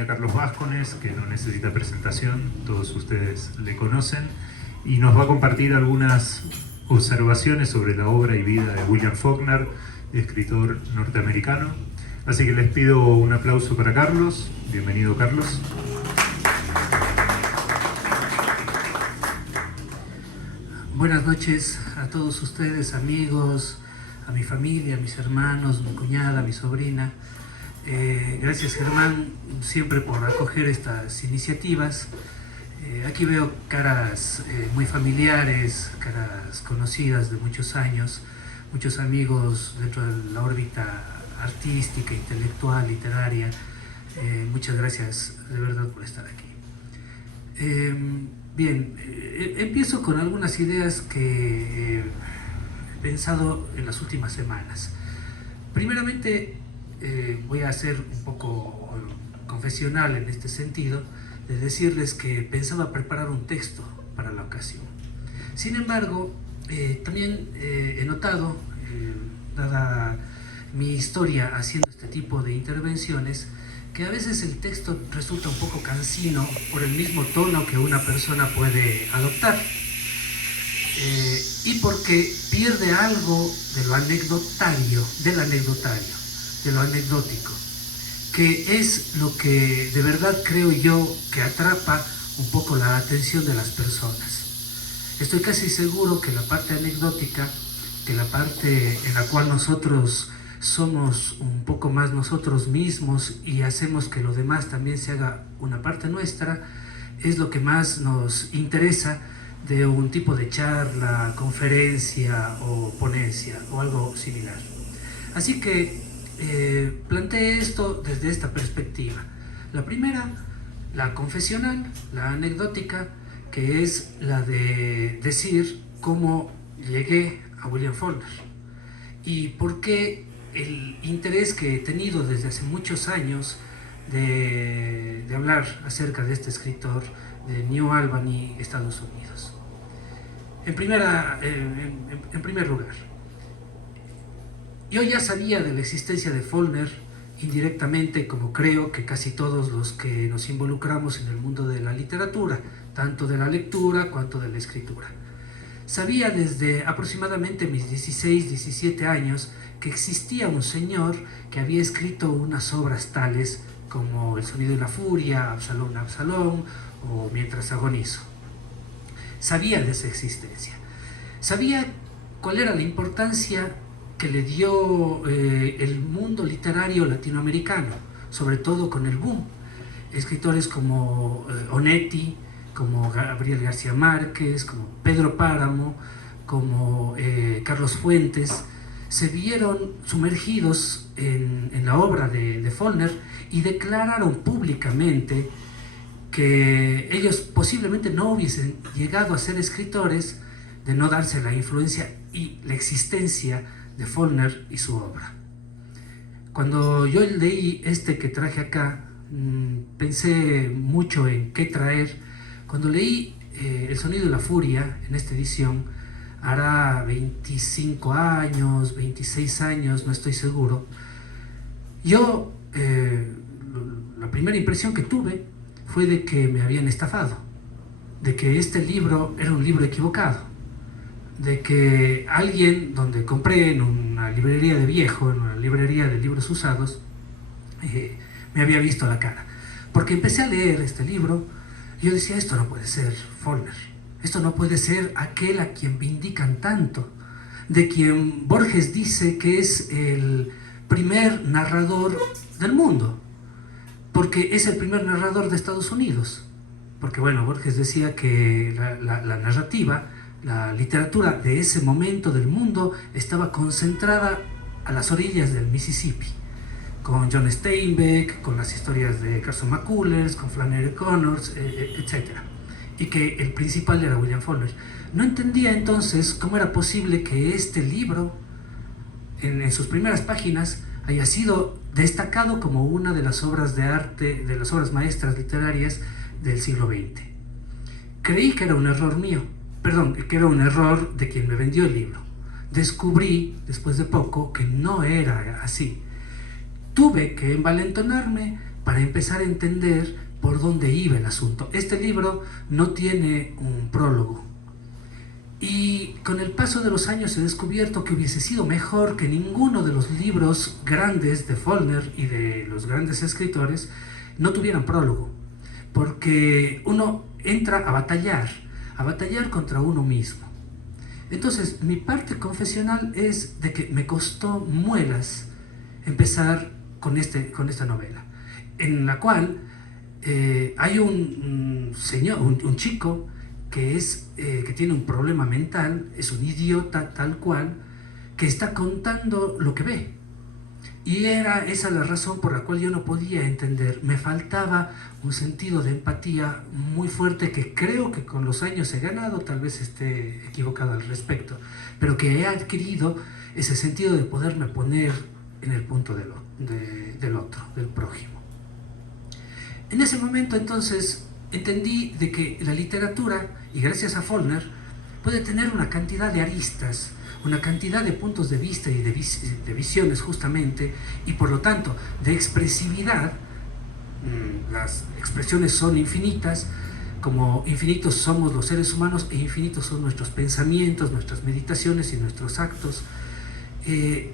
A Carlos Vázquez, que no necesita presentación, todos ustedes le conocen, y nos va a compartir algunas observaciones sobre la obra y vida de William Faulkner, escritor norteamericano. Así que les pido un aplauso para Carlos. Bienvenido, Carlos. Buenas noches a todos ustedes, amigos, a mi familia, a mis hermanos, mi cuñada, mi sobrina. Gracias, Germán, siempre por acoger estas iniciativas. Aquí veo caras muy familiares, caras conocidas de muchos años, muchos amigos dentro de la órbita artística, intelectual, literaria. Muchas gracias de verdad por estar aquí. Bien, empiezo con algunas ideas que he pensado en las últimas semanas. Primeramente, voy a ser un poco confesional en este sentido, de decirles que pensaba preparar un texto para la ocasión. Sin embargo, también he notado, dada mi historia haciendo este tipo de intervenciones, que a veces el texto resulta un poco cansino por el mismo tono que una persona puede adoptar, y porque pierde algo de lo anecdotario, de lo anecdótico, que es lo que de verdad creo yo que atrapa un poco la atención de las personas. Estoy casi seguro que la parte anecdótica, que la parte en la cual nosotros somos un poco más nosotros mismos y hacemos que lo demás también se haga una parte nuestra, es lo que más nos interesa de un tipo de charla, conferencia o ponencia o algo similar. Así que planteé esto desde esta perspectiva. La primera, la confesional, la anecdótica, que es la de decir cómo llegué a William Faulkner y por qué el interés que he tenido desde hace muchos años de hablar acerca de este escritor de New Albany, Estados Unidos. En primer lugar, yo ya sabía de la existencia de Faulkner indirectamente, como creo que casi todos los que nos involucramos en el mundo de la literatura, tanto de la lectura cuanto de la escritura. Sabía desde aproximadamente mis 16, 17 años que existía un señor que había escrito unas obras tales como El sonido y la furia, Absalón, Absalón o Mientras agonizo. Sabía de esa existencia. Sabía cuál era la importancia que le dio el mundo literario latinoamericano, sobre todo con el boom. Escritores como Onetti, como Gabriel García Márquez, como Pedro Páramo, como Carlos Fuentes, se vieron sumergidos en la obra de Faulkner y declararon públicamente que ellos posiblemente no hubiesen llegado a ser escritores de no darse la influencia y la existencia de Faulkner y su obra. Cuando yo leí este que traje acá, pensé mucho en qué traer. Cuando leí El sonido y la furia en esta edición, hará 25 años, 26 años, no estoy seguro, yo la primera impresión que tuve fue de que me habían estafado, de que este libro era un libro equivocado, de que alguien donde compré en una librería de viejo, en una librería de libros usados, me había visto la cara. Porque empecé a leer este libro y yo decía, esto no puede ser Faulkner, esto no puede ser aquel a quien vindican tanto, de quien Borges dice que es el primer narrador del mundo, porque es el primer narrador de Estados Unidos. Porque bueno, Borges decía que la narrativa, la literatura de ese momento del mundo estaba concentrada a las orillas del Mississippi, con John Steinbeck, con las historias de Carson McCullers, con Flannery Connors, etc. Y que el principal era William Faulkner. No entendía entonces cómo era posible que este libro, en sus primeras páginas, haya sido destacado como una de las obras de arte, de las obras maestras literarias del siglo XX. Creí que era un error mío, que era un error de quien me vendió el libro. Descubrí, después de poco, que no era así. Tuve que envalentonarme para empezar a entender por dónde iba el asunto. Este libro no tiene un prólogo. Y con el paso de los años he descubierto que hubiese sido mejor que ninguno de los libros grandes de Faulkner y de los grandes escritores no tuvieran prólogo, porque uno entra a batallar contra uno mismo. Entonces, mi parte confesional es de que me costó muelas empezar con esta novela, en la cual hay un señor, un chico que tiene un problema mental, es un idiota tal cual, que está contando lo que ve. Y era esa la razón por la cual yo no podía entender. Me faltaba un sentido de empatía muy fuerte que creo que con los años he ganado, tal vez esté equivocado al respecto, pero que he adquirido ese sentido de poderme poner en el punto del otro, del prójimo. En ese momento entonces entendí de que la literatura, y gracias a Faulkner, puede tener una cantidad de aristas, una cantidad de puntos de vista y de visiones justamente, y por lo tanto de expresividad. Las expresiones son infinitas, como infinitos somos los seres humanos e infinitos son nuestros pensamientos, nuestras meditaciones y nuestros actos.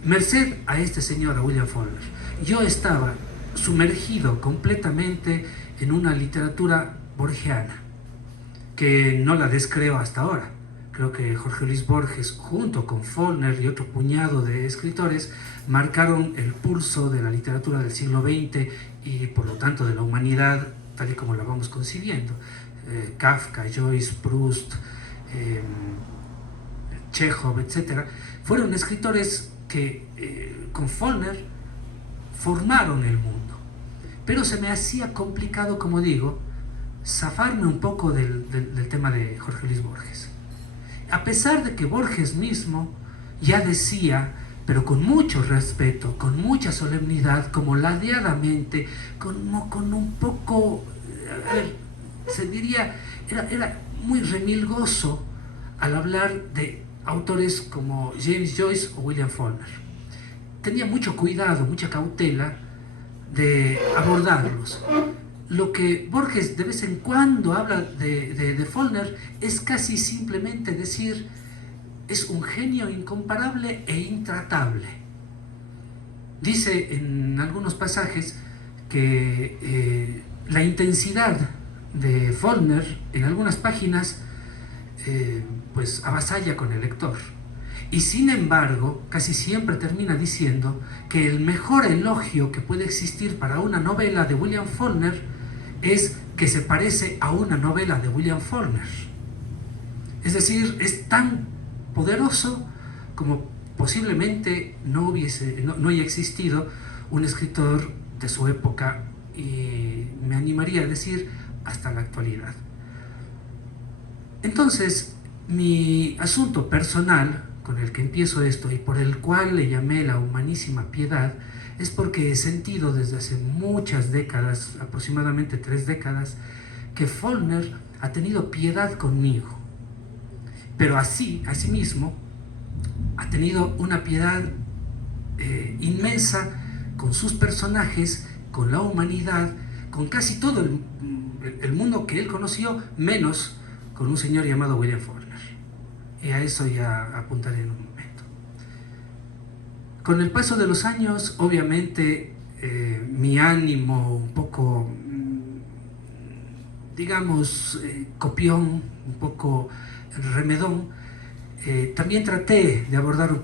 Merced a este señor, a William Faulkner, yo estaba sumergido completamente en una literatura borgiana, que no la descreo hasta ahora. Creo que Jorge Luis Borges, junto con Faulkner y otro puñado de escritores, marcaron el pulso de la literatura del siglo XX y por lo tanto de la humanidad tal y como la vamos concibiendo. Kafka, Joyce, Proust, Chekhov, etc. Fueron escritores que con Faulkner formaron el mundo. Pero se me hacía complicado, como digo, zafarme un poco del tema de Jorge Luis Borges. A pesar de que Borges mismo ya decía, pero con mucho respeto, con mucha solemnidad, como ladeadamente, con un poco, se diría, era muy remilgoso al hablar de autores como James Joyce o William Faulkner. Tenía mucho cuidado, mucha cautela de abordarlos. Lo que Borges de vez en cuando habla de Faulkner es casi simplemente decir, es un genio incomparable e intratable. Dice en algunos pasajes que la intensidad de Faulkner en algunas páginas pues avasalla con el lector. Y sin embargo, casi siempre termina diciendo que el mejor elogio que puede existir para una novela de William Faulkner es que se parece a una novela de William Faulkner. Es decir, es tan poderoso como posiblemente no haya existido un escritor de su época, y me animaría a decir hasta la actualidad. Entonces, mi asunto personal con el que empiezo esto y por el cual le llamé la humanísima piedad es porque he sentido desde hace muchas décadas, aproximadamente 3 décadas, que Faulkner ha tenido piedad conmigo, pero asimismo ha tenido una piedad inmensa con sus personajes, con la humanidad, con casi todo el mundo que él conoció, menos con un señor llamado William Faulkner. Y a eso ya apuntaré en un momento. Con el paso de los años, obviamente, mi ánimo un poco, digamos, copión, un poco remedón, también traté de abordar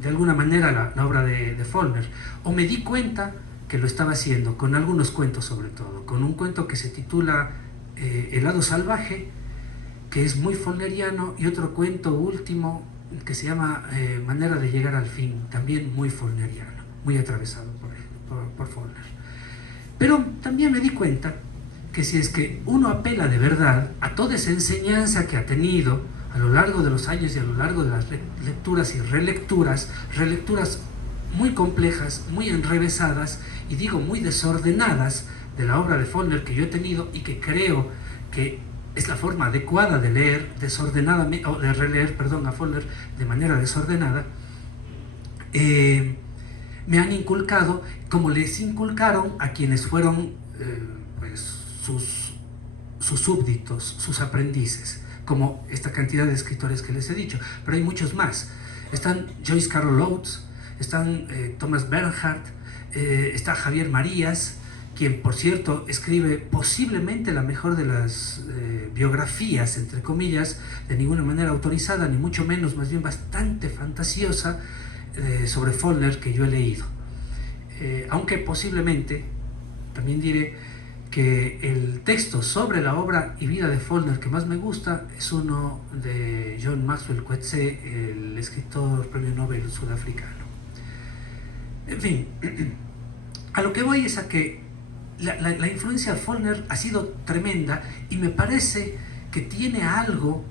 de alguna manera la obra de Faulkner, o me di cuenta que lo estaba haciendo, con algunos cuentos sobre todo, con un cuento que se titula El lado salvaje, que es muy faulkneriano, y otro cuento último que se llama Manera de llegar al fin, también muy faulkneriano, muy atravesado por Faulkner. Pero también me di cuenta que si es que uno apela de verdad a toda esa enseñanza que ha tenido a lo largo de los años y a lo largo de las lecturas y relecturas muy complejas, muy enrevesadas, y digo muy desordenadas, de la obra de Faulkner que yo he tenido y que creo que es la forma adecuada de leer desordenadamente, o de releer, perdón, a Faulkner de manera desordenada, me han inculcado, como les inculcaron a quienes fueron pues, sus súbditos, sus aprendices, como esta cantidad de escritores que les he dicho, pero hay muchos más. Están Joyce Carol Oates, están Thomas Bernhard, está Javier Marías, quien por cierto escribe posiblemente la mejor de las biografías, entre comillas, de ninguna manera autorizada, ni mucho menos, más bien bastante fantasiosa, sobre Faulkner que yo he leído. Aunque posiblemente, también diré que el texto sobre la obra y vida de Faulkner que más me gusta es uno de John Maxwell Coetzee, el escritor premio Nobel sudafricano. En fin, a lo que voy es a que la influencia de Faulkner ha sido tremenda y me parece que tiene algo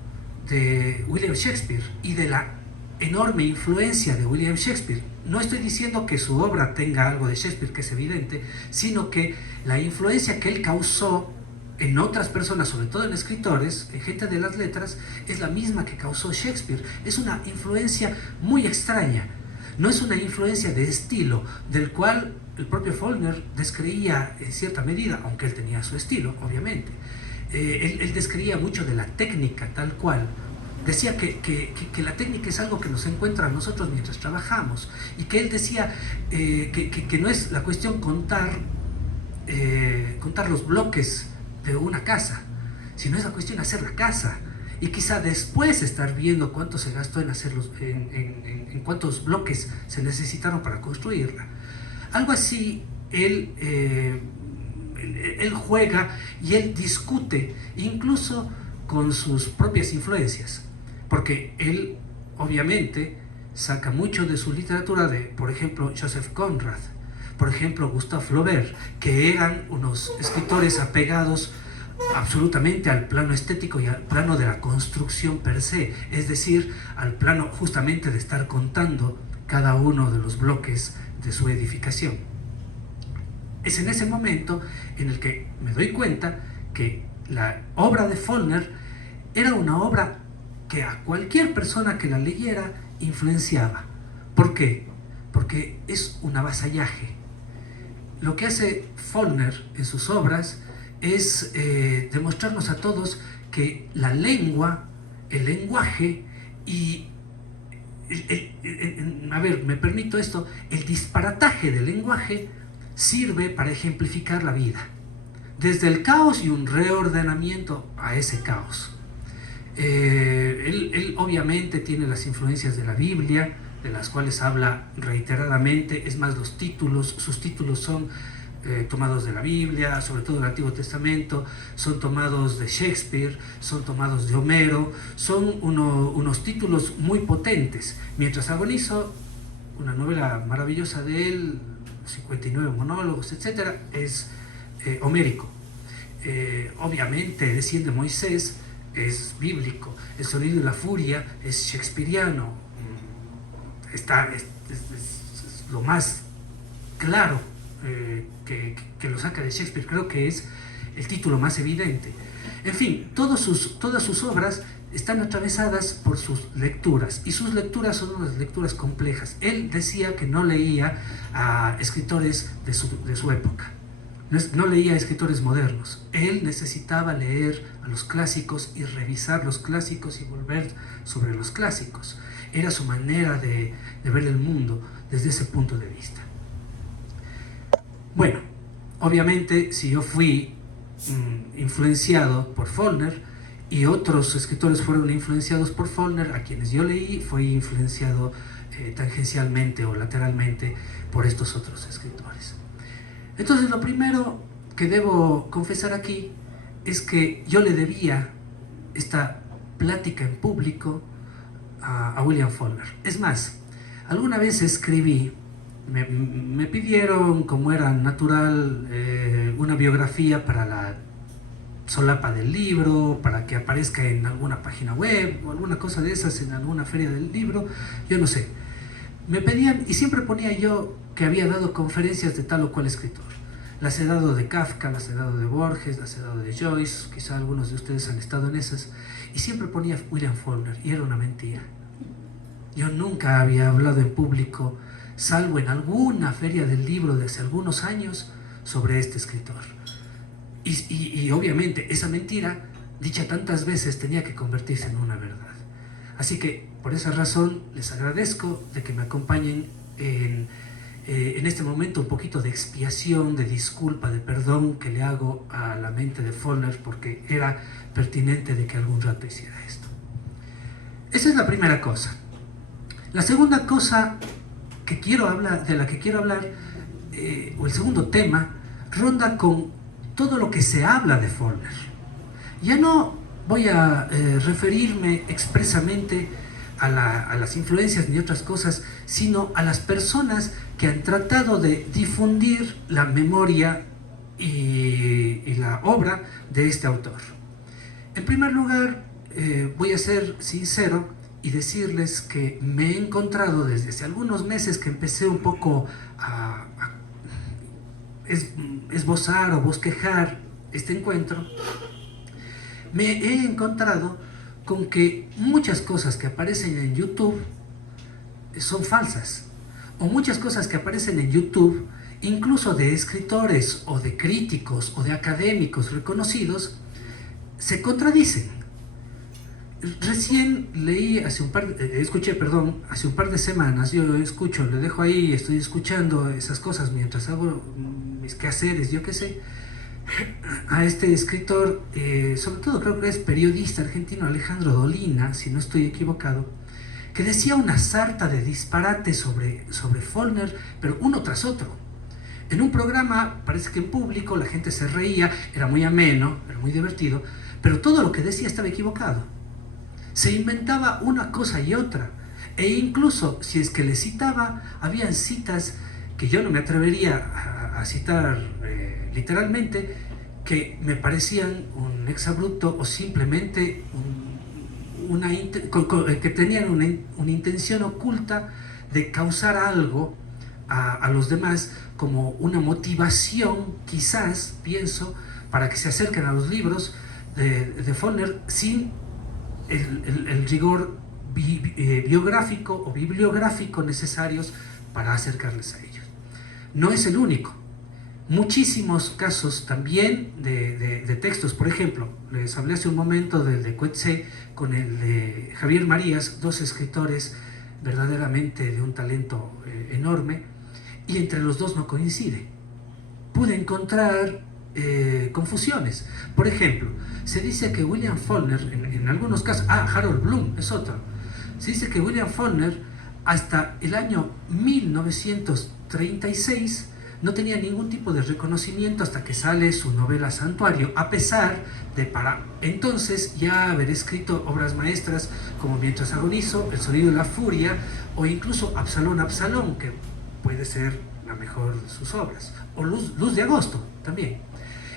de William Shakespeare y de la enorme influencia de William Shakespeare. No estoy diciendo que su obra tenga algo de Shakespeare, que es evidente, sino que la influencia que él causó en otras personas, sobre todo en escritores, en gente de las letras, es la misma que causó Shakespeare. Es una influencia muy extraña. No es una influencia de estilo, del cual el propio Faulkner descreía en cierta medida, aunque él tenía su estilo, obviamente. Él descreía mucho de la técnica tal cual. Decía que la técnica es algo que nos encuentra a nosotros mientras trabajamos, y que él decía que no es la cuestión contar los bloques de una casa, sino es la cuestión hacer la casa, y quizá después estar viendo cuánto se gastó en hacerlos, en cuántos bloques se necesitaron para construirla. Algo así él juega y él discute incluso con sus propias influencias, porque él obviamente saca mucho de su literatura de, por ejemplo, Joseph Conrad, por ejemplo, Gustave Flaubert, que eran unos escritores apegados absolutamente al plano estético y al plano de la construcción per se, es decir, al plano justamente de estar contando cada uno de los bloques de su edificación. Es en ese momento en el que me doy cuenta que la obra de Faulkner era una obra que a cualquier persona que la leyera influenciaba. ¿Por qué? Porque es un avasallaje. Lo que hace Faulkner en sus obras es demostrarnos a todos que la lengua, el lenguaje y a ver, me permito esto, el disparataje del lenguaje sirve para ejemplificar la vida, desde el caos y un reordenamiento a ese caos. Él obviamente tiene las influencias de la Biblia, de las cuales habla reiteradamente. Es más, sus títulos son tomados de la Biblia, sobre todo del Antiguo Testamento, son tomados de Shakespeare, son tomados de Homero, son unos títulos muy potentes. Mientras agonizo, una novela maravillosa de él, 59 monólogos, etc., es homérico. Obviamente desciende Moisés, es bíblico. El sonido de la furia es shakespeariano. Es lo más claro que lo saca de Shakespeare. Creo que es el título más evidente. En fin, todas sus obras están atravesadas por sus lecturas, y sus lecturas son unas lecturas complejas. Él decía que no leía a escritores de su época, no leía a escritores modernos. Él necesitaba leer a los clásicos y revisar los clásicos y volver sobre los clásicos. Era su manera de ver el mundo desde ese punto de vista. Bueno, obviamente si yo fui influenciado por Faulkner y otros escritores fueron influenciados por Faulkner, a quienes yo leí, fui influenciado tangencialmente o lateralmente por estos otros escritores. Entonces, lo primero que debo confesar aquí es que yo le debía esta plática en público a William Faulkner. Es más, alguna vez escribí, me pidieron, como era natural, una biografía para la solapa del libro, para que aparezca en alguna página web o alguna cosa de esas, en alguna feria del libro, yo no sé. Me pedían, y siempre ponía yo que había dado conferencias de tal o cual escritor. Las he dado de Kafka, las he dado de Borges, las he dado de Joyce, quizá algunos de ustedes han estado en esas, y siempre ponía William Faulkner, y era una mentira. Yo nunca había hablado en público, salvo en alguna feria del libro de hace algunos años, sobre este escritor. Y obviamente esa mentira, dicha tantas veces, tenía que convertirse en una verdad. Así que por esa razón les agradezco de que me acompañen en este momento un poquito de expiación, de disculpa, de perdón que le hago a la mente de Follner, porque era pertinente de que algún rato hiciera esto. Esa es la primera cosa. La segunda cosa que quiero hablar, de la que quiero hablar, o el segundo tema, ronda con todo lo que se habla de Follner. Ya no voy a referirme expresamente a las influencias ni otras cosas, sino a las personas que han tratado de difundir la memoria y la obra de este autor. En primer lugar, voy a ser sincero y decirles que me he encontrado desde hace algunos meses que empecé un poco a esbozar o bosquejar este encuentro. Me he encontrado con que muchas cosas que aparecen en YouTube son falsas, o muchas cosas que aparecen en YouTube, incluso de escritores o de críticos o de académicos reconocidos, se contradicen. Recién leí hace un par de semanas, yo escucho, le dejo ahí, estoy escuchando esas cosas mientras hago mis quehaceres, yo qué sé, a este escritor, sobre todo creo que es periodista argentino, Alejandro Dolina, si no estoy equivocado, que decía una sarta de disparates sobre Follner, pero uno tras otro. En un programa, parece que en público, la gente se reía, era muy ameno, era muy divertido, pero todo lo que decía estaba equivocado. Se inventaba una cosa y otra, e incluso si es que le citaba, habían citas que yo no me atrevería a citar literalmente, que me parecían un exabrupto o simplemente que tenían una intención oculta de causar algo a los demás, como una motivación, quizás, pienso, para que se acerquen a los libros de Follner sin el rigor biográfico o bibliográfico necesarios para acercarles a ellos. No es el único. Muchísimos casos también de textos, por ejemplo, les hablé hace un momento del de Coetzee con el de Javier Marías, dos escritores verdaderamente de un talento enorme, y entre los dos no coincide. Pude encontrar confusiones. Por ejemplo, se dice que William Faulkner, en algunos casos, Harold Bloom es otro, se dice que William Faulkner hasta el año 1936 no tenía ningún tipo de reconocimiento hasta que sale su novela Santuario, a pesar de para entonces ya haber escrito obras maestras como Mientras agonizo, El sonido de la furia, o incluso Absalón, Absalón, que puede ser la mejor de sus obras, o Luz de agosto también.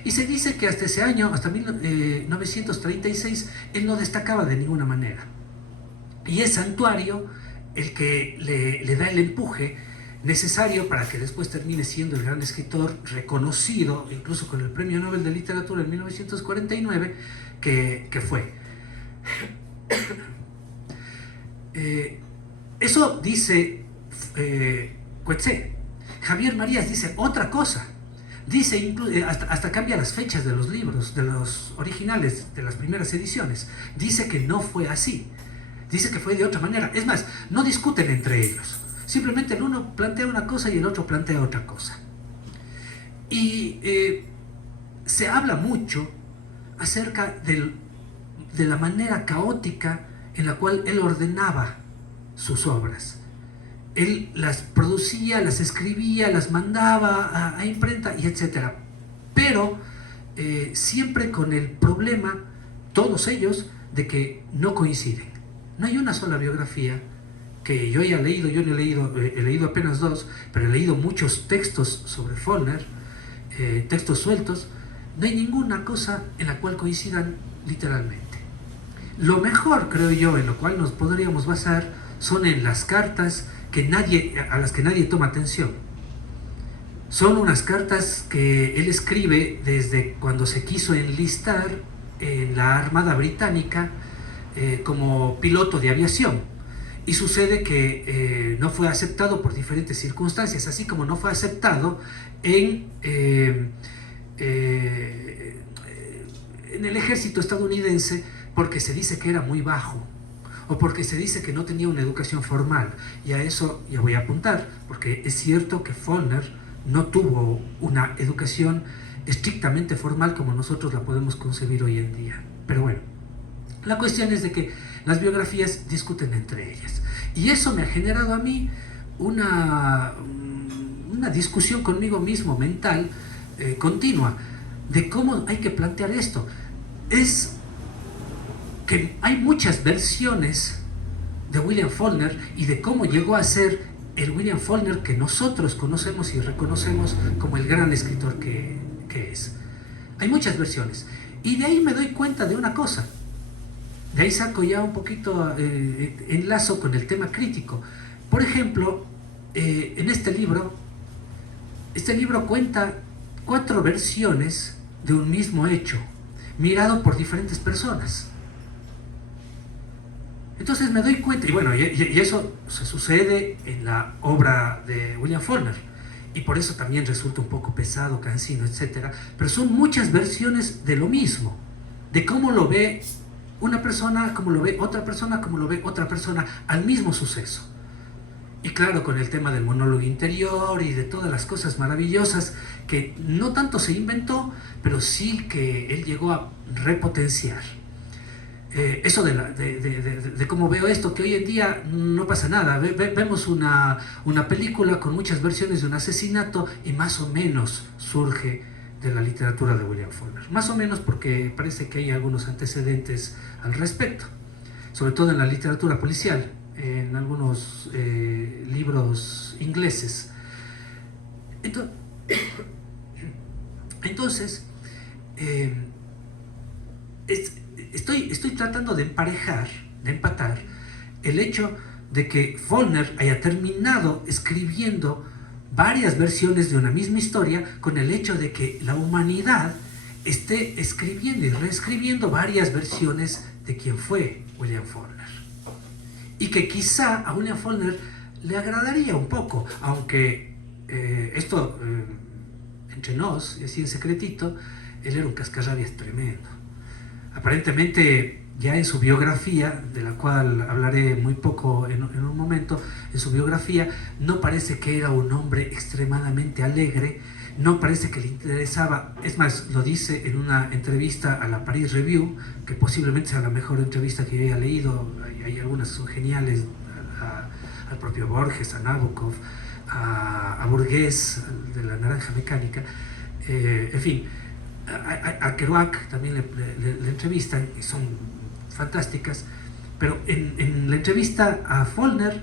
Y se dice que hasta ese año, hasta 1936, él no destacaba de ninguna manera. Y es Santuario el que le da el empuje necesario para que después termine siendo el gran escritor reconocido, incluso con el Premio Nobel de Literatura en 1949, que fue. Eso dice Coetzee. Javier Marías dice otra cosa. Dice, hasta cambia las fechas de los libros, de los originales, de las primeras ediciones. Dice que no fue así. Dice que fue de otra manera. Es más, no discuten entre ellos. Simplemente el uno plantea una cosa y el otro plantea otra cosa. Y se habla mucho acerca de la manera caótica en la cual él ordenaba sus obras. Él las producía, las escribía, las mandaba a imprenta y etc. Pero siempre con el problema, todos ellos, de que no coinciden. No hay una sola biografía que yo haya leído. Yo no he leído apenas dos, pero he leído muchos textos sobre Follner, textos sueltos. No hay ninguna cosa en la cual coincidan literalmente. Lo mejor, creo yo, en lo cual nos podríamos basar son en las cartas a las que nadie toma atención. Son unas cartas que él escribe desde cuando se quiso enlistar en la Armada Británica como piloto de aviación. Y sucede que no fue aceptado por diferentes circunstancias, así como no fue aceptado en en el ejército estadounidense porque se dice que era muy bajo o porque se dice que no tenía una educación formal. Y a eso ya voy a apuntar, porque es cierto que Follner no tuvo una educación estrictamente formal como nosotros la podemos concebir hoy en día. Pero bueno, la cuestión es de que las biografías discuten entre ellas. Y eso me ha generado a mí una discusión conmigo mismo, mental, continua, de cómo hay que plantear esto. Es que hay muchas versiones de William Faulkner y de cómo llegó a ser el William Faulkner que nosotros conocemos y reconocemos como el gran escritor que es. Hay muchas versiones. Y de ahí me doy cuenta de una cosa. De ahí saco ya un poquito, enlazo con el tema crítico. Por ejemplo, en este libro cuenta 4 versiones de un mismo hecho, mirado por diferentes personas. Entonces me doy cuenta, y bueno, y eso se sucede en la obra de William Faulkner, y por eso también resulta un poco pesado, cansino, etc. Pero son muchas versiones de lo mismo, de cómo lo ve una persona, cómo lo ve otra persona, cómo lo ve otra persona, al mismo suceso. Y claro, con el tema del monólogo interior y de todas las cosas maravillosas que no tanto se inventó, pero sí que él llegó a repotenciar. Eso de cómo veo esto, que hoy en día no pasa nada. Vemos una película con muchas versiones de un asesinato y más o menos surge de la literatura de William Faulkner. Más o menos porque parece que hay algunos antecedentes al respecto, sobre todo en la literatura policial, en algunos libros ingleses. Entonces, estoy tratando de emparejar, de empatar el hecho de que Faulkner haya terminado escribiendo varias versiones de una misma historia con el hecho de que la humanidad esté escribiendo y reescribiendo varias versiones de quién fue William Faulkner. Y que quizá a William Faulkner le agradaría un poco, aunque esto entre nos, y así en secretito, él era un cascarrabias tremendo. Aparentemente, ya en su biografía, de la cual hablaré muy poco en un momento, en su biografía no parece que era un hombre extremadamente alegre, no parece que le interesaba, es más, lo dice en una entrevista a la Paris Review, que posiblemente sea la mejor entrevista que yo haya leído, hay algunas que son geniales, al propio Borges, a Nabokov, a Burgués, de la Naranja Mecánica, en fin, a Kerouac también le entrevistan y son fantásticas, pero en la entrevista a Faulkner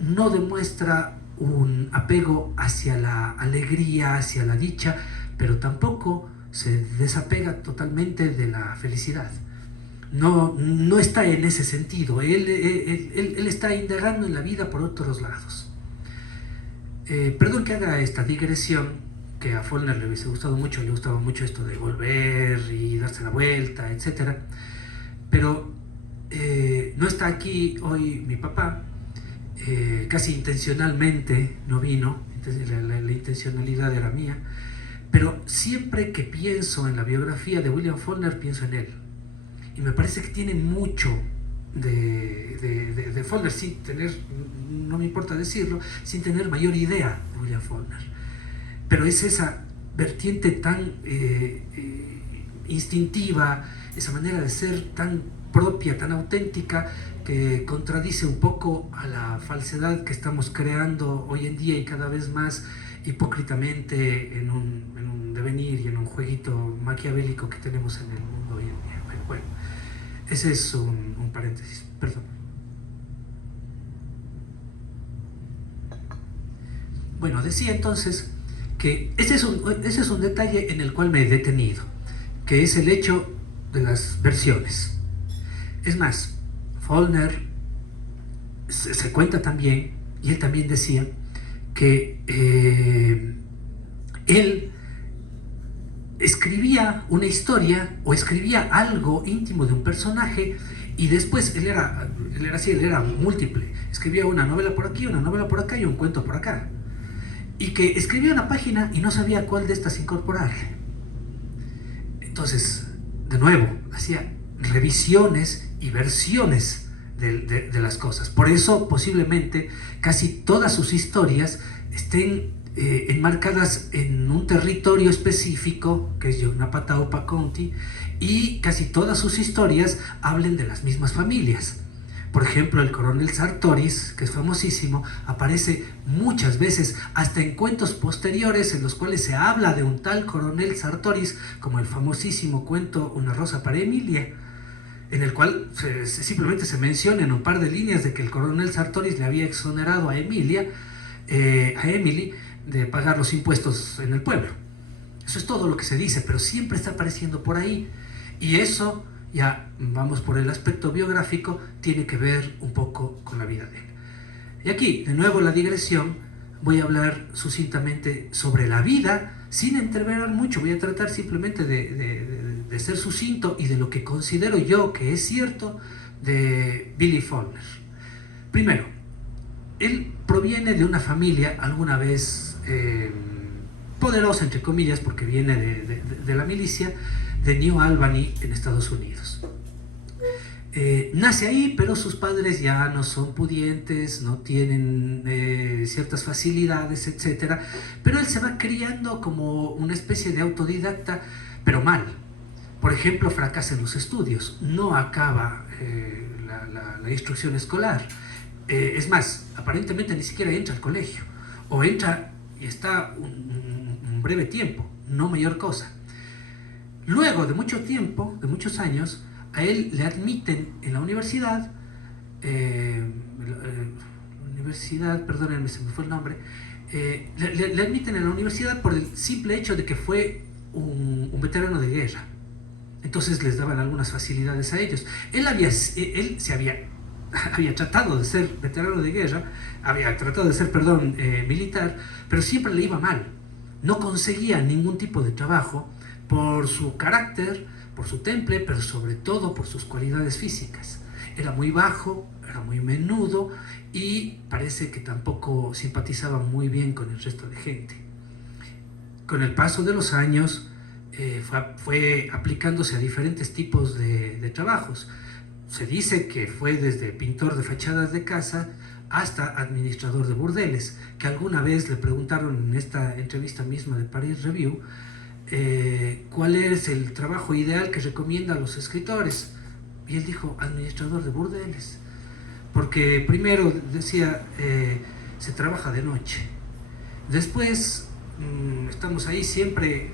no demuestra un apego hacia la alegría, hacia la dicha, pero tampoco se desapega totalmente de la felicidad. No está en ese sentido, él está indagando en la vida por otros lados. Perdón que haga esta digresión, que a Faulkner le hubiese gustado mucho, le gustaba mucho esto de volver y darse la vuelta, etc. Pero no está aquí hoy mi papá, casi intencionalmente no vino, la intencionalidad era mía, pero siempre que pienso en la biografía de William Faulkner pienso en él. Y me parece que tiene mucho de Faulkner, sin tener, no me importa decirlo, sin tener mayor idea de William Faulkner. Pero es esa vertiente tan instintiva, esa manera de ser tan propia, tan auténtica, que contradice un poco a la falsedad que estamos creando hoy en día y cada vez más hipócritamente en un devenir y en un jueguito maquiavélico que tenemos en el mundo hoy en día. Bueno, ese es un paréntesis, perdón. Bueno, decía entonces que ese es un detalle en el cual me he detenido, que es el hecho de las versiones. Es más, Faulkner se cuenta también, y él también decía, que él escribía una historia o escribía algo íntimo de un personaje y después él era así, él era múltiple, escribía una novela por aquí, una novela por acá y un cuento por acá. Y que escribía una página y no sabía cuál de estas incorporar. Entonces, de nuevo, hacía revisiones y versiones de las cosas. Por eso, posiblemente, casi todas sus historias estén enmarcadas en un territorio específico, que es Yoknapataupa County, y casi todas sus historias hablen de las mismas familias. Por ejemplo, el coronel Sartoris, que es famosísimo, aparece muchas veces, hasta en cuentos posteriores en los cuales se habla de un tal coronel Sartoris, como el famosísimo cuento Una rosa para Emilia, en el cual simplemente se menciona en un par de líneas de que el coronel Sartoris le había exonerado a Emily, de pagar los impuestos en el pueblo. Eso es todo lo que se dice, pero siempre está apareciendo por ahí. Y eso, ya vamos por el aspecto biográfico, tiene que ver un poco con la vida de él. Y aquí, de nuevo, la digresión. Voy a hablar sucintamente sobre la vida, sin entreverar mucho. Voy a tratar simplemente de ser sucinto y de lo que considero yo que es cierto de Billy Faulkner. Primero, él proviene de una familia alguna vez poderosa, entre comillas, porque viene de la milicia de New Albany en Estados Unidos. Nace ahí, pero sus padres ya no son pudientes, no tienen ciertas facilidades, etc. Pero él se va criando como una especie de autodidacta, pero mal. Por ejemplo, fracasa en los estudios, no acaba la instrucción escolar. Es más, aparentemente ni siquiera entra al colegio, o entra y está un breve tiempo, no mayor cosa. Luego de mucho tiempo, de muchos años, a él le admiten en la universidad, perdónenme, se me fue el nombre, le admiten en la universidad por el simple hecho de que fue un veterano de guerra. Entonces les daban algunas facilidades a ellos. Él había tratado de ser veterano de guerra, había tratado de ser, militar, pero siempre le iba mal. No conseguía ningún tipo de trabajo por su carácter, por su temple, pero sobre todo por sus cualidades físicas. Era muy bajo, era muy menudo y parece que tampoco simpatizaba muy bien con el resto de gente. Con el paso de los años fue aplicándose a diferentes tipos de trabajos. Se dice que fue desde pintor de fachadas de casa hasta administrador de burdeles, que alguna vez le preguntaron en esta entrevista misma de Paris Review cuál es el trabajo ideal que recomienda a los escritores, y él dijo administrador de burdeles, porque primero decía se trabaja de noche, después estamos ahí siempre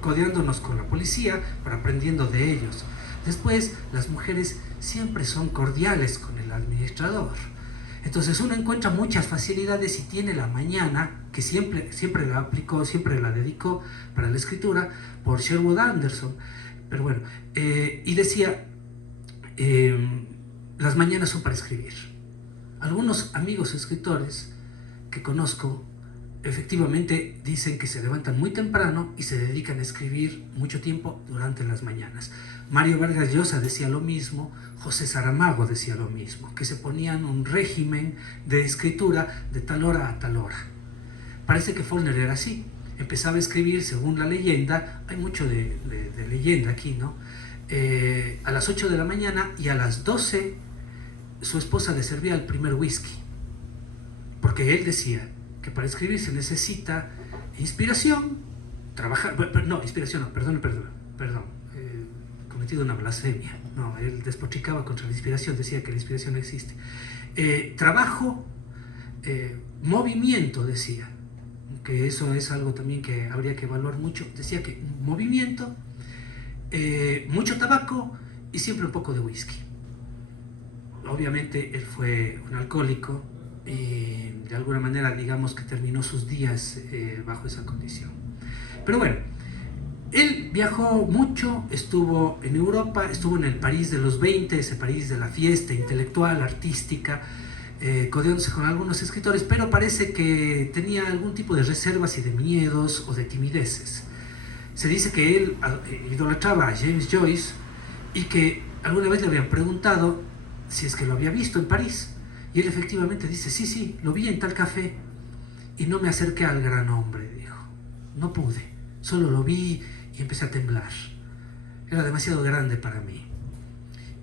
codeándonos con la policía, pero aprendiendo de ellos. Después las mujeres siempre son cordiales con el administrador. Entonces uno encuentra muchas facilidades y tiene la mañana, que siempre la aplicó, siempre la dedicó para la escritura, por Sherwood Anderson. Pero bueno, y decía, las mañanas son para escribir. Algunos amigos escritores que conozco efectivamente dicen que se levantan muy temprano y se dedican a escribir mucho tiempo durante las mañanas. Mario Vargas Llosa decía lo mismo, José Saramago decía lo mismo, que se ponían un régimen de escritura de tal hora a tal hora. Parece que Faulkner era así, empezaba a escribir según la leyenda, hay mucho de leyenda aquí, ¿no? A las 8 de la mañana, y a las 12 su esposa le servía el primer whisky, porque él decía que para escribir se necesita inspiración, cometido una blasfemia. No, él despotricaba contra la inspiración, decía que la inspiración no existe. Trabajo, movimiento, decía, que eso es algo también que habría que evaluar mucho. Decía que movimiento, mucho tabaco y siempre un poco de whisky. Obviamente él fue un alcohólico y de alguna manera digamos que terminó sus días bajo esa condición. Pero bueno, él viajó mucho, estuvo en Europa, estuvo en el París de los 20, ese París de la fiesta intelectual, artística, codeándose con algunos escritores, pero parece que tenía algún tipo de reservas y de miedos o de timideces. Se dice que él idolatraba a James Joyce y que alguna vez le habían preguntado si es que lo había visto en París. Y él efectivamente dice, sí, lo vi en tal café y no me acerqué al gran hombre, dijo. No pude, solo lo vi y empecé a temblar. era demasiado grande para mí.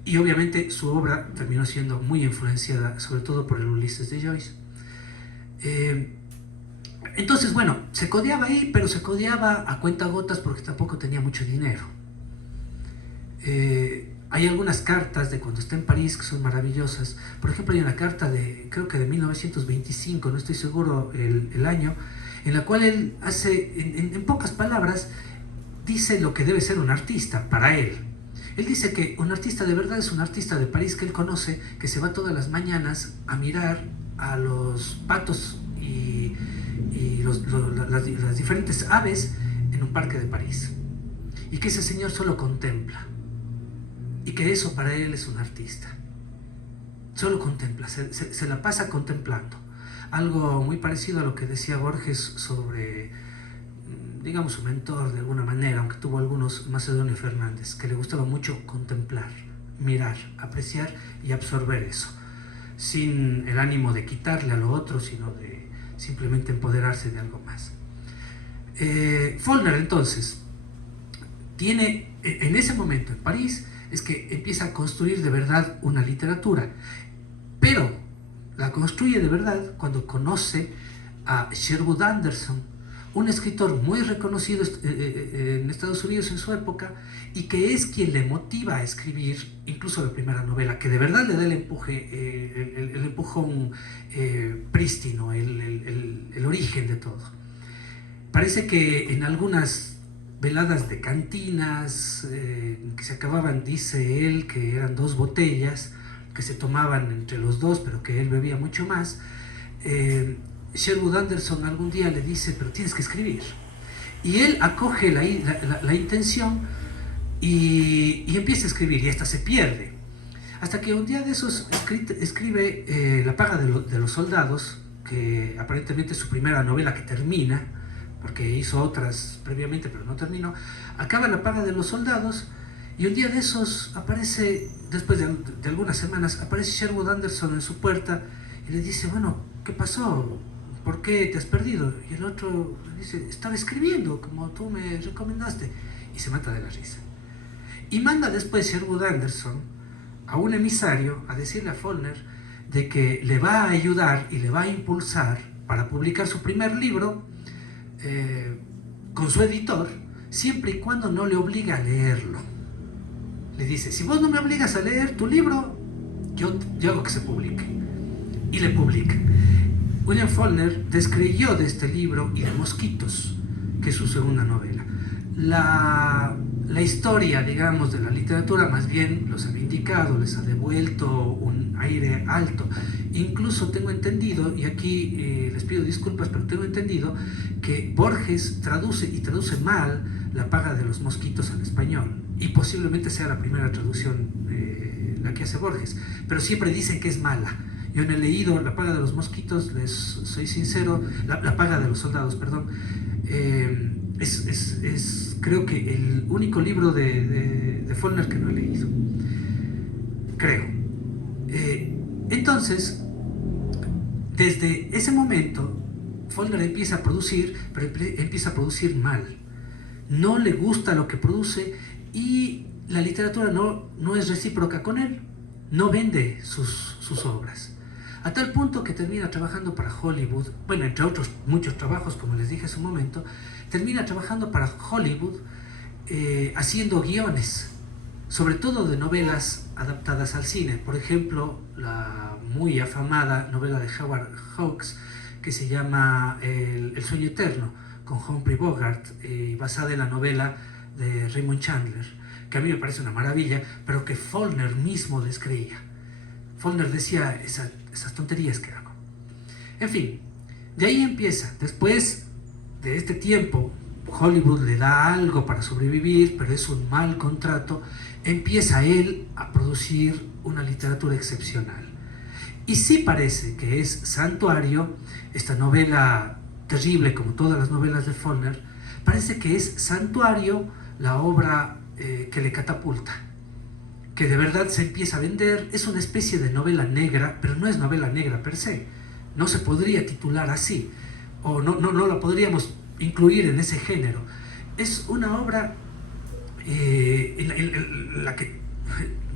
Y obviamente su obra terminó siendo muy influenciada, sobre todo por el Ulises de Joyce. Entonces, bueno, se codeaba ahí, pero se codeaba a cuentagotas porque tampoco tenía mucho dinero. Hay algunas cartas de cuando está en París que son maravillosas. Por ejemplo, hay una carta de, creo que de 1925, no estoy seguro el año, en la cual él hace, en pocas palabras, dice lo que debe ser un artista para él. Él dice que un artista de verdad es un artista de París que él conoce, que se va todas las mañanas a mirar a los patos y las diferentes aves en un parque de París. Y que ese señor solo contempla. Y que eso para él es un artista. Solo contempla, se la pasa contemplando. Algo muy parecido a lo que decía Borges sobre, digamos, su mentor de alguna manera, aunque tuvo algunos, Macedonio Fernández, que le gustaba mucho contemplar, mirar, apreciar y absorber eso, sin el ánimo de quitarle a lo otro, sino de simplemente empoderarse de algo más. Faulkner entonces tiene, en ese momento en París, es que empieza a construir de verdad una literatura, pero la construye de verdad cuando conoce a Sherwood Anderson, un escritor muy reconocido en Estados Unidos en su época, y que es quien le motiva a escribir incluso la primera novela, que de verdad le da el empujón prístino, el origen de todo. Parece que en algunas veladas de cantinas que se acababan, dice él, que eran 2 botellas que se tomaban entre los dos, pero que él bebía mucho más. Sherwood Anderson algún día le dice, pero tienes que escribir. Y él acoge la intención y empieza a escribir, y hasta se pierde. Hasta que un día de esos escribe La paga de los soldados, que aparentemente es su primera novela que termina, porque hizo otras previamente, pero no terminó. Acaba La paga de los soldados, y un día de esos aparece, después de algunas semanas, aparece Sherwood Anderson en su puerta y le dice, bueno, ¿qué pasó? ¿Por qué te has perdido? Y el otro le dice, estaba escribiendo, como tú me recomendaste. Y se mata de la risa. Y manda después Sherwood Anderson a un emisario a decirle a Faulkner de que le va a ayudar y le va a impulsar para publicar su primer libro con su editor, siempre y cuando no le obliga a leerlo. Le dice, si vos no me obligas a leer tu libro, yo hago que se publique. Y le publica. William Faulkner descreyó de este libro y de Mosquitos, que es su segunda novela. La historia, digamos, de la literatura más bien los ha vindicado, les ha devuelto un aire alto. Incluso tengo entendido, y aquí les pido disculpas, pero tengo entendido que Borges traduce mal La paga de los mosquitos al español, y posiblemente sea la primera traducción la que hace Borges, pero siempre dicen que es mala. Yo no he leído La paga de los mosquitos, les soy sincero, la paga de los soldados, perdón. Es creo que el único libro de Faulkner que no he leído, creo. Entonces, desde ese momento, Faulkner empieza a producir, pero empieza a producir mal. No le gusta lo que produce y la literatura no es recíproca con él, no vende sus obras. A tal punto que termina trabajando para Hollywood, bueno, entre otros muchos trabajos, como les dije hace un momento, termina trabajando para Hollywood haciendo guiones, sobre todo de novelas adaptadas al cine. Por ejemplo, la muy afamada novela de Howard Hawks, que se llama El sueño eterno, con Humphrey Bogart, basada en la novela de Raymond Chandler, que a mí me parece una maravilla, pero que Faulkner mismo descreía. Faulkner decía esas tonterías que hago. En fin, de ahí empieza. Después de este tiempo, Hollywood le da algo para sobrevivir, pero es un mal contrato. Empieza él a producir una literatura excepcional. Y sí parece que es Santuario, esta novela terrible como todas las novelas de Faulkner, parece que es Santuario la obra que le catapulta, que de verdad se empieza a vender. Es una especie de novela negra, pero no es novela negra per se, no se podría titular así, o no la podríamos incluir en ese género. Es una obra en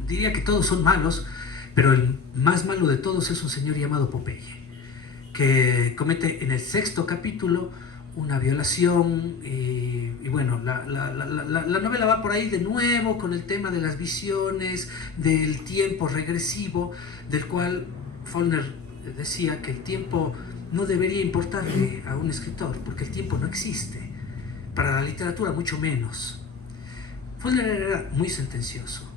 diría que todos son malos, pero el más malo de todos es un señor llamado Popeye, que comete en el 6º capítulo una violación y bueno, la novela va por ahí de nuevo con el tema de las visiones, del tiempo regresivo, del cual Faulkner decía que el tiempo no debería importarle a un escritor, porque el tiempo no existe, para la literatura mucho menos. Faulkner era muy sentencioso,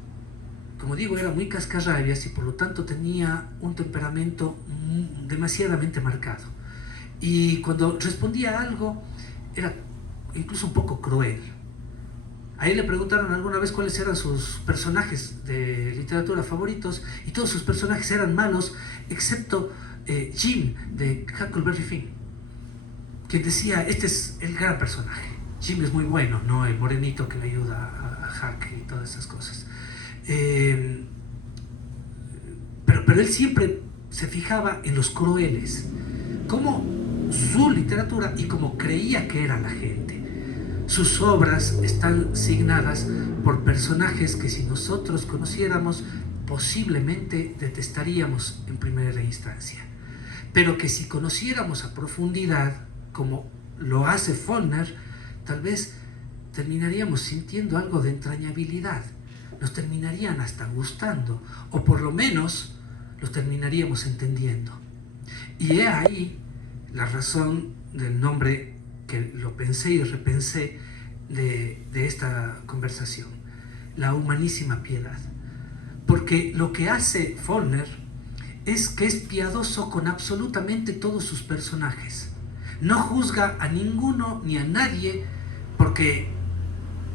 como digo, era muy cascarrabias y por lo tanto tenía un temperamento demasiadamente marcado. Y cuando respondía a algo, era incluso un poco cruel. A él le preguntaron alguna vez cuáles eran sus personajes de literatura favoritos, y todos sus personajes eran malos, excepto Jim de Huckleberry Finn, quien decía, este es el gran personaje. Jim es muy bueno, no el morenito que le ayuda a Huck y todas esas cosas. Pero él siempre se fijaba en los crueles, como su literatura y como creía que era la gente. Sus obras están signadas por personajes que si nosotros conociéramos posiblemente detestaríamos en primera instancia, pero que si conociéramos a profundidad, como lo hace Faulkner, tal vez terminaríamos sintiendo algo de entrañabilidad, nos terminarían hasta gustando, o por lo menos los terminaríamos entendiendo. Y he ahí la razón del nombre que lo pensé y repensé de esta conversación, la humanísima piedad. Porque lo que hace Faulkner es que es piadoso con absolutamente todos sus personajes. No juzga a ninguno ni a nadie porque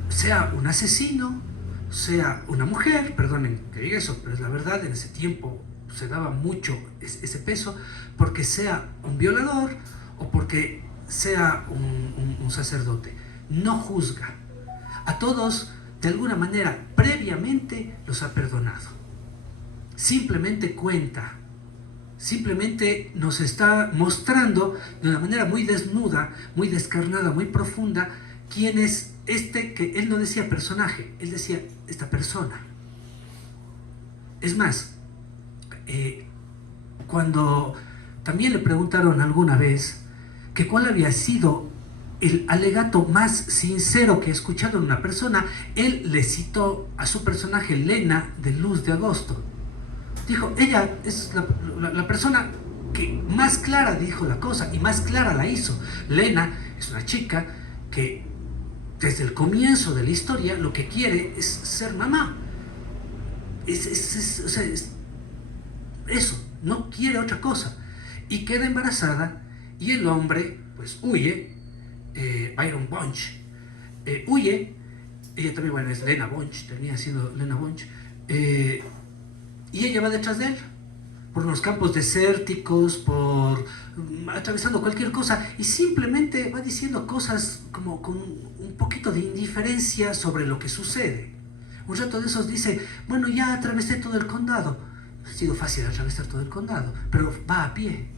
sea un asesino, sea una mujer, perdonen que diga eso, pero es la verdad, en ese tiempo se daba mucho ese peso, porque sea un violador o porque sea un sacerdote. No juzga. A todos, de alguna manera, previamente los ha perdonado. Simplemente cuenta, simplemente nos está mostrando de una manera muy desnuda, muy descarnada, muy profunda, quién es este, que él no decía personaje, él decía esta persona. Es más, cuando también le preguntaron alguna vez que cuál había sido el alegato más sincero que he escuchado en una persona, él le citó a su personaje Lena de Luz de Agosto. Dijo, ella es la persona que más clara dijo la cosa y más clara la hizo. Lena es una chica que desde el comienzo de la historia lo que quiere es ser mamá. Eso, no quiere otra cosa. Y queda embarazada y el hombre pues huye, Byron Bunch, huye, ella también, bueno, es Lena Bunch, termina siendo Lena Bunch, y ella va detrás de él, por unos campos desérticos, atravesando cualquier cosa, y simplemente va diciendo cosas como con un poquito de indiferencia sobre lo que sucede. Un rato de esos dice, bueno, ya atravesé todo el condado. Ha sido fácil atravesar todo el condado, pero va a pie.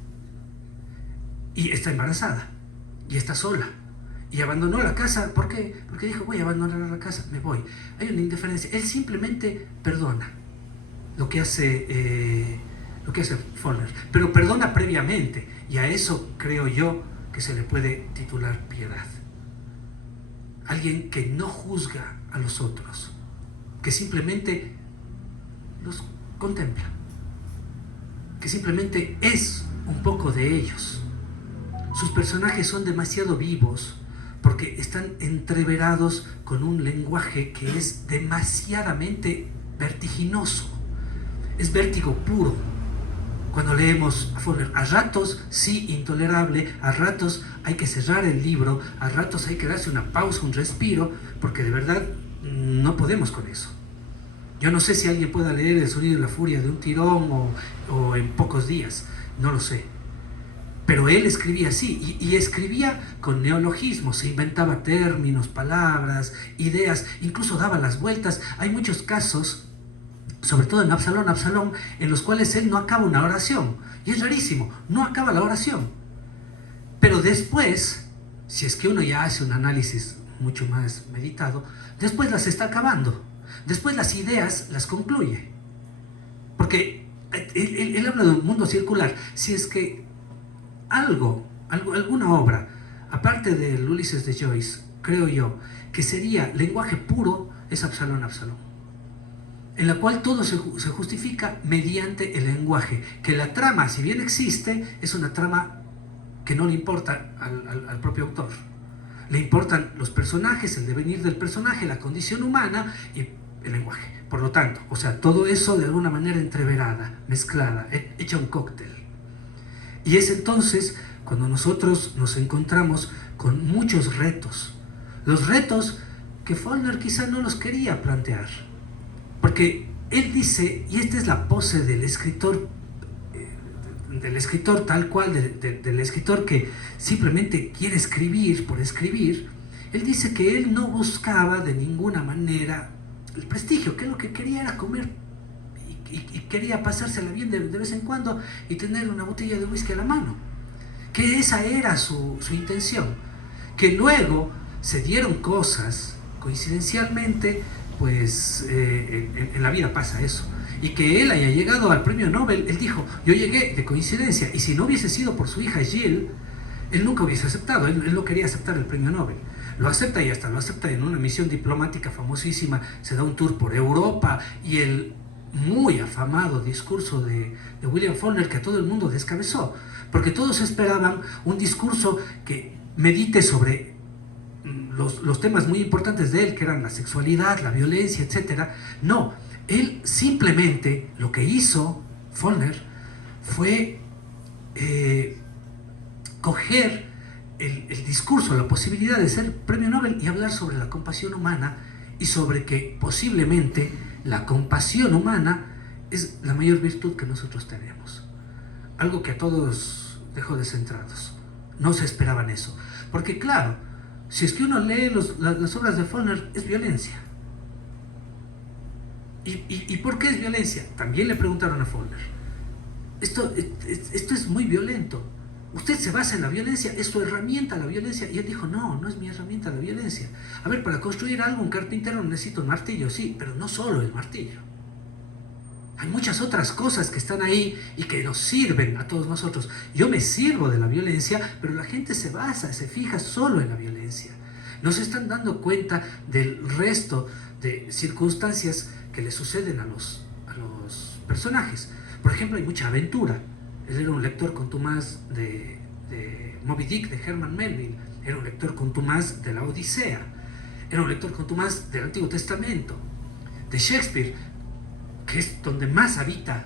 Y está embarazada, y está sola. Y abandonó la casa, ¿por qué? Porque dijo, voy a abandonar la casa, me voy. Hay una indiferencia. Él simplemente perdona lo que hace Faulkner, pero perdona previamente, y a eso creo yo que se le puede titular piedad. Alguien que no juzga a los otros, que simplemente los contempla, que simplemente es un poco de ellos. Sus personajes son demasiado vivos porque están entreverados con un lenguaje que es demasiadamente vertiginoso. Es vértigo puro. Cuando leemos a Faulkner, a ratos sí intolerable, a ratos hay que cerrar el libro, a ratos hay que darse una pausa, un respiro, porque de verdad no podemos con eso. Yo no sé si alguien pueda leer El sonido y la furia de un tirón o en pocos días, no lo sé. Pero él escribía así, y escribía con neologismos, se inventaba términos, palabras, ideas, incluso daba las vueltas. Hay muchos casos, sobre todo en Absalón, en los cuales él no acaba una oración. Y es rarísimo, no acaba la oración. Pero después, si es que uno ya hace un análisis mucho más meditado, después las está acabando. Después las ideas las concluye. Porque él habla de un mundo circular. Si es que alguna obra, aparte del Ulises de Joyce, creo yo, que sería lenguaje puro, es Absalón, Absalón. En la cual todo se justifica mediante el lenguaje. Que la trama, si bien existe, es una trama que no le importa al propio autor. Le importan los personajes, el devenir del personaje, la condición humana y el lenguaje. Por lo tanto, o sea, todo eso de alguna manera entreverada, mezclada, hecha un cóctel. Y es entonces cuando nosotros nos encontramos con muchos retos. Los retos que Faulkner quizá no los quería plantear. Porque él dice, y esta es la pose del escritor tal cual, del escritor que simplemente quiere escribir por escribir, él dice que él no buscaba de ninguna manera el prestigio, que lo que quería era comer y quería pasársela bien de vez en cuando y tener una botella de whisky a la mano, que esa era su intención. Que luego se dieron cosas, coincidencialmente, pues en la vida pasa eso. Y que él haya llegado al premio Nobel, él dijo, yo llegué de coincidencia, y si no hubiese sido por su hija Jill, él nunca hubiese aceptado, él no quería aceptar el premio Nobel. Lo acepta y hasta lo acepta en una misión diplomática famosísima, se da un tour por Europa, y el muy afamado discurso de William Faulkner, que a todo el mundo descabezó, porque todos esperaban un discurso que medite sobre los temas muy importantes de él, que eran la sexualidad, la violencia, etc. No, él simplemente lo que hizo, Faulkner, fue coger el discurso, la posibilidad de ser premio Nobel y hablar sobre la compasión humana y sobre que posiblemente la compasión humana es la mayor virtud que nosotros tenemos. Algo que a todos dejó descentrados. No se esperaban eso. Porque claro, si es que uno lee las obras de Faulkner, es violencia. ¿Y por qué es violencia? También le preguntaron a Faulkner. Esto es muy violento. Usted se basa en la violencia, es su herramienta la violencia. Y él dijo, no, no es mi herramienta la violencia. A ver, para construir algo, un carpintero necesita un martillo, sí, pero no solo el martillo. Hay muchas otras cosas que están ahí y que nos sirven a todos nosotros. Yo me sirvo de la violencia, pero la gente se basa, se fija solo en la violencia. No se están dando cuenta del resto de circunstancias que le suceden a los personajes. Por ejemplo, hay mucha aventura. Él era un lector contumaz de Moby Dick, de Herman Melville. Era un lector contumaz de la Odisea. Era un lector contumaz del Antiguo Testamento. De Shakespeare, que es donde más habita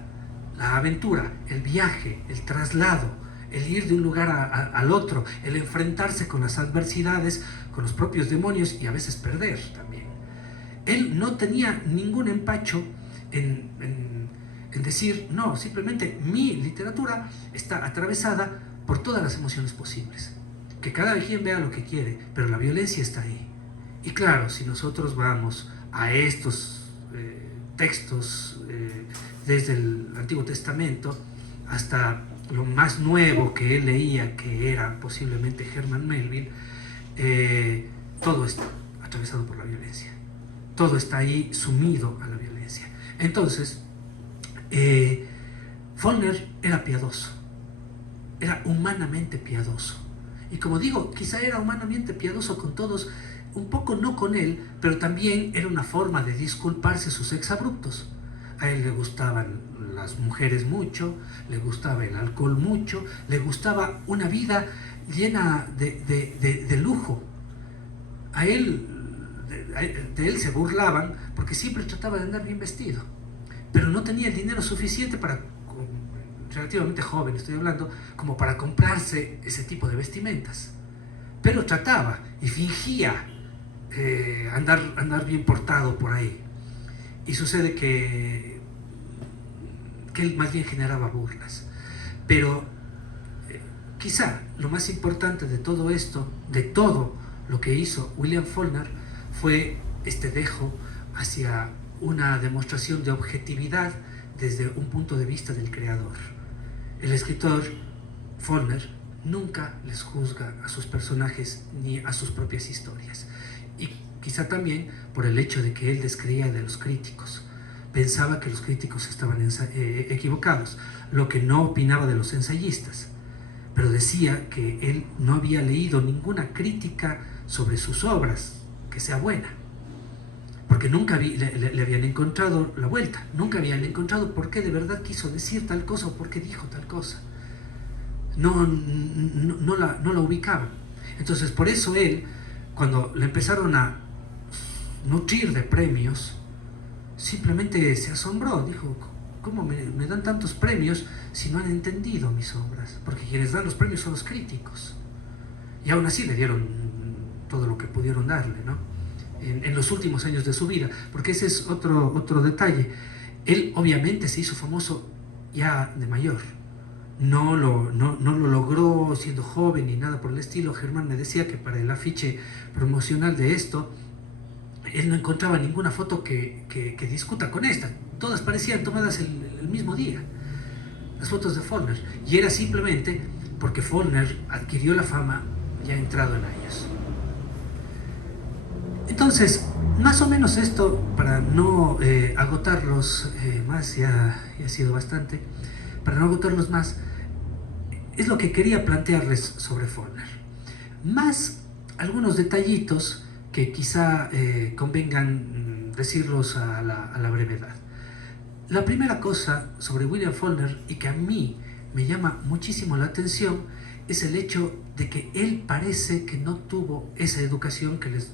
la aventura, el viaje, el traslado, el ir de un lugar al otro, el enfrentarse con las adversidades, con los propios demonios y a veces perder también. Él no tenía ningún empacho en decir, no, simplemente mi literatura está atravesada por todas las emociones posibles. Que cada quien vea lo que quiere, pero la violencia está ahí. Y claro, si nosotros vamos a estos textos desde el Antiguo Testamento hasta lo más nuevo que él leía, que era posiblemente Herman Melville, todo está atravesado por la violencia. Todo está ahí sumido a la violencia. Entonces, Faulkner era piadoso, era humanamente piadoso. Y como digo, quizá era humanamente piadoso con todos, un poco no con él, pero también era una forma de disculparse sus exabruptos. A él le gustaban las mujeres mucho, le gustaba el alcohol mucho, le gustaba una vida llena de lujo. De él se burlaban porque siempre trataba de andar bien vestido, pero no tenía el dinero suficiente para, relativamente joven estoy hablando, como para comprarse ese tipo de vestimentas. Pero trataba y fingía andar bien portado por ahí. Y sucede que él más bien generaba burlas. Pero quizá lo más importante de todo esto, de todo lo que hizo William Faulkner, fue este dejo hacia una demostración de objetividad desde un punto de vista del creador. El escritor Faulkner nunca les juzga a sus personajes ni a sus propias historias. Y quizá también por el hecho de que él descreía de los críticos. Pensaba que los críticos estaban equivocados, lo que no opinaba de los ensayistas, pero decía que él no había leído ninguna crítica sobre sus obras que sea buena, porque nunca le habían encontrado la vuelta, nunca habían encontrado por qué de verdad quiso decir tal cosa o por qué dijo tal cosa. No la ubicaba. Entonces, por eso él, cuando le empezaron a nutrir de premios, simplemente se asombró, dijo, ¿cómo me dan tantos premios si no han entendido mis obras? Porque quienes dan los premios son los críticos. Y aún así le dieron todo lo que pudieron darle, ¿no? En los últimos años de su vida, porque ese es otro detalle. Él obviamente se hizo famoso ya de mayor. No lo logró siendo joven ni nada por el estilo. Germán me decía que para el afiche promocional de esto, él no encontraba ninguna foto que discuta con esta. Todas parecían tomadas el mismo día, las fotos de Follner. Y era simplemente porque Follner adquirió la fama ya entrado en años. Entonces, más o menos esto, para no agotarlos más, ya ha sido bastante, para no agotarlos más, es lo que quería plantearles sobre Follner. Más algunos detallitos que quizá convengan decirlos a la brevedad. La primera cosa sobre William Faulkner, y que a mí me llama muchísimo la atención, es el hecho de que él parece que no tuvo esa educación que les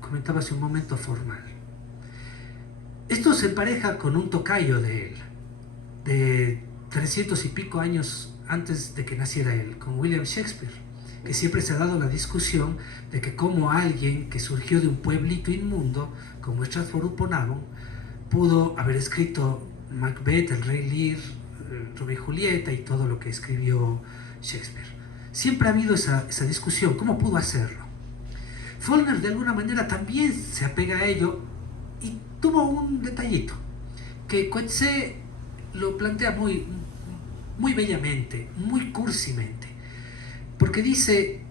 comentaba hace un momento formal. Esto se empareja con un tocayo de él, de 300 y pico años antes de que naciera él, con William Shakespeare, que siempre se ha dado la discusión de que como alguien que surgió de un pueblito inmundo como Stratford-upon-Avon pudo haber escrito Macbeth, el Rey Lear, Romeo y Julieta y todo lo que escribió Shakespeare. Siempre ha habido esa discusión, ¿cómo pudo hacerlo? Faulkner de alguna manera también se apega a ello y tuvo un detallito que Coetzee lo plantea muy bellamente, muy cursimente, porque dice,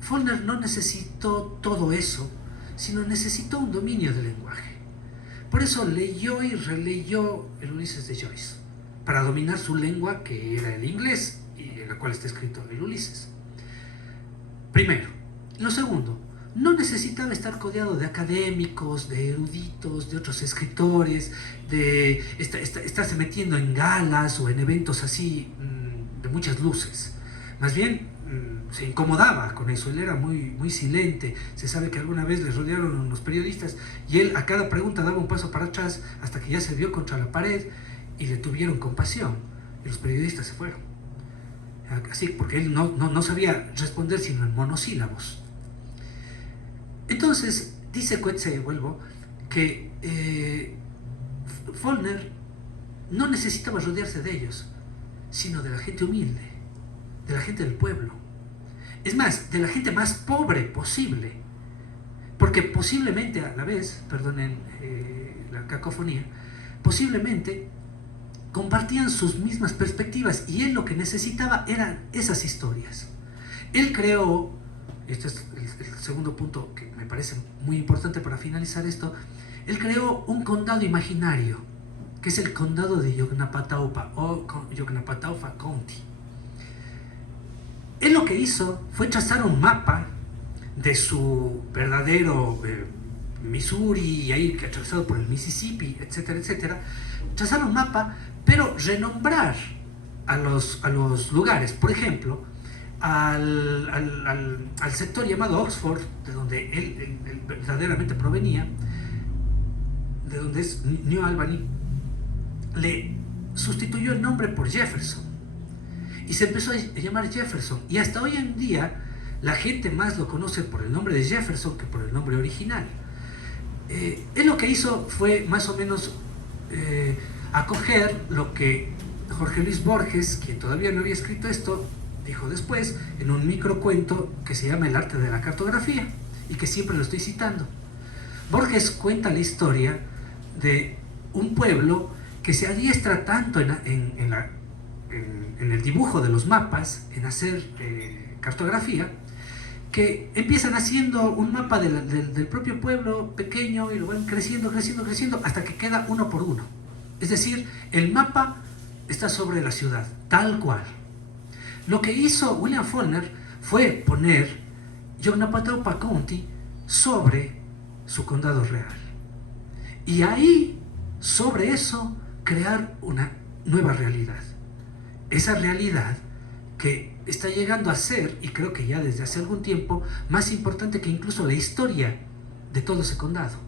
Faulkner no necesitó todo eso, sino necesitó un dominio del lenguaje. Por eso leyó y releyó el Ulises de Joyce, para dominar su lengua, que era el inglés, y en la cual está escrito el Ulises. Primero. Lo segundo, no necesitaba estar codeado de académicos, de eruditos, de otros escritores, de estarse metiendo en galas o en eventos así de muchas luces. Más bien se incomodaba con eso, él era muy silente. Se sabe que alguna vez le rodearon unos periodistas y él a cada pregunta daba un paso para atrás hasta que ya se vio contra la pared y le tuvieron compasión y los periodistas se fueron. Así, porque él no sabía responder sino en monosílabos. Entonces, dice Coetzee, vuelvo, que Faulkner no necesitaba rodearse de ellos, sino de la gente humilde, de la gente del pueblo. Es más, de la gente más pobre posible, porque posiblemente a la vez, perdonen la cacofonía, posiblemente compartían sus mismas perspectivas y él lo que necesitaba eran esas historias. Él creó, este es el segundo punto que me parece muy importante para finalizar esto, él creó un condado imaginario, que es el condado de Yoknapataufa o Yoknapataufa County. Él lo que hizo fue trazar un mapa de su verdadero Missouri, y ahí atravesado por el Mississippi, etcétera, etcétera, trazar un mapa, pero renombrar a los lugares. Por ejemplo, al sector llamado Oxford, de donde él verdaderamente provenía, de donde es New Albany, le sustituyó el nombre por Jefferson y se empezó a llamar Jefferson, y hasta hoy en día la gente más lo conoce por el nombre de Jefferson que por el nombre original. Él lo que hizo fue más o menos acoger lo que Jorge Luis Borges, quien todavía no había escrito esto, dijo después en un microcuento que se llama El arte de la cartografía y que siempre lo estoy citando. Borges cuenta la historia de un pueblo que se adiestra tanto en el dibujo de los mapas, en hacer cartografía, que empiezan haciendo un mapa del propio pueblo pequeño y lo van creciendo, creciendo, creciendo, hasta que queda uno por uno. Es decir, el mapa está sobre la ciudad, tal cual. Lo que hizo William Faulkner fue poner Yoknapatawpha County sobre su condado real. Y ahí, sobre eso, crear una nueva realidad. Esa realidad que está llegando a ser, y creo que ya desde hace algún tiempo, más importante que incluso la historia de todo ese condado.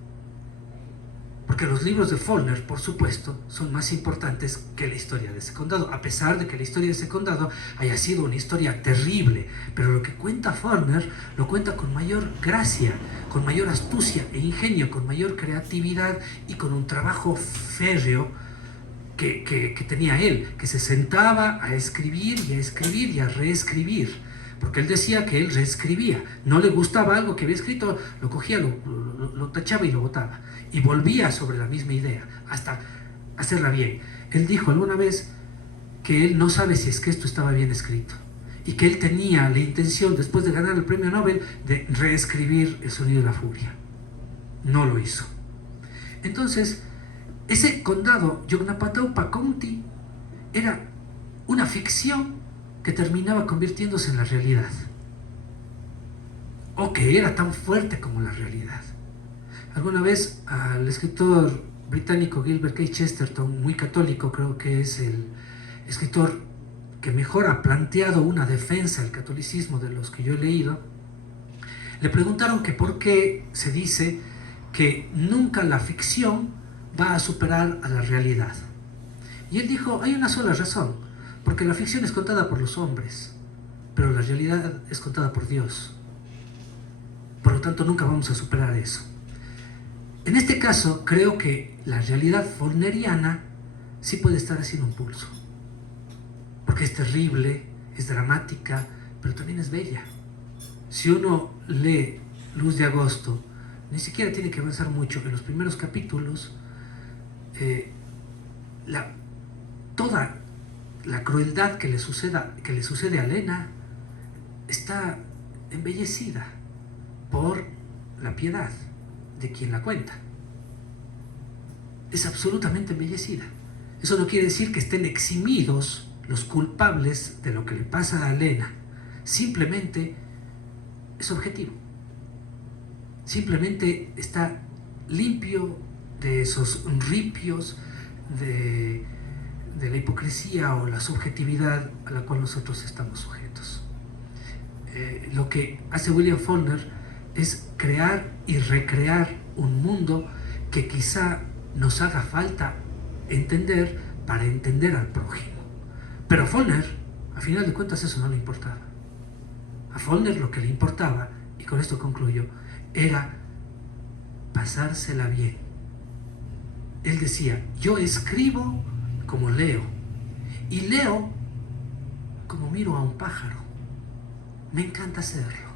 Porque los libros de Faulkner, por supuesto, son más importantes que la historia de ese condado, a pesar de que la historia de ese condado haya sido una historia terrible. Pero lo que cuenta Faulkner lo cuenta con mayor gracia, con mayor astucia e ingenio, con mayor creatividad y con un trabajo férreo que tenía él, que se sentaba a escribir y a escribir y a reescribir, porque él decía que él reescribía. No le gustaba algo que había escrito, lo cogía, lo tachaba y lo botaba, y volvía sobre la misma idea hasta hacerla bien. Él dijo alguna vez que él no sabe si es que esto estaba bien escrito, y que él tenía la intención, después de ganar el premio Nobel, de reescribir El sonido de la furia. No lo hizo. Entonces, ese condado, Yoknapatawpha County, era una ficción que terminaba convirtiéndose en la realidad, o que era tan fuerte como la realidad. Alguna vez al escritor británico Gilbert K. Chesterton, muy católico, creo que es el escritor que mejor ha planteado una defensa del catolicismo de los que yo he leído, le preguntaron que por qué se dice que nunca la ficción va a superar a la realidad. Y él dijo, hay una sola razón, porque la ficción es contada por los hombres, pero la realidad es contada por Dios. Por lo tanto, nunca vamos a superar eso. En este caso, creo que la realidad faulkneriana sí puede estar haciendo un pulso, porque es terrible, es dramática, pero también es bella. Si uno lee Luz de Agosto, ni siquiera tiene que avanzar mucho. En los primeros capítulos, toda la crueldad que le sucede a Lena está embellecida por la piedad de quien la cuenta. Es absolutamente embellecida. Eso no quiere decir que estén eximidos los culpables de lo que le pasa a Lena. Simplemente es objetivo. Simplemente está limpio de esos ripios de la hipocresía o la subjetividad a la cual nosotros estamos sujetos. Lo que hace William Faulkner es crear y recrear un mundo que quizá nos haga falta entender para entender al prójimo. Pero a Faulkner, a final de cuentas, eso no le importaba. A Faulkner lo que le importaba, y con esto concluyo, era pasársela bien. Él decía, yo escribo como leo, y leo como miro a un pájaro. Me encanta hacerlo.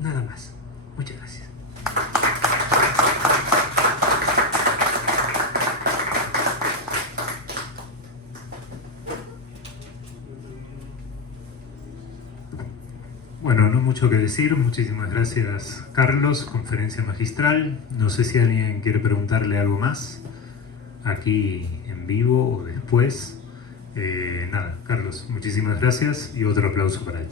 Nada más. Muchas gracias. Bueno, no mucho que decir. Muchísimas gracias, Carlos. Conferencia magistral. No sé si alguien quiere preguntarle algo más, aquí en vivo o después. Nada, Carlos, muchísimas gracias y otro aplauso para él.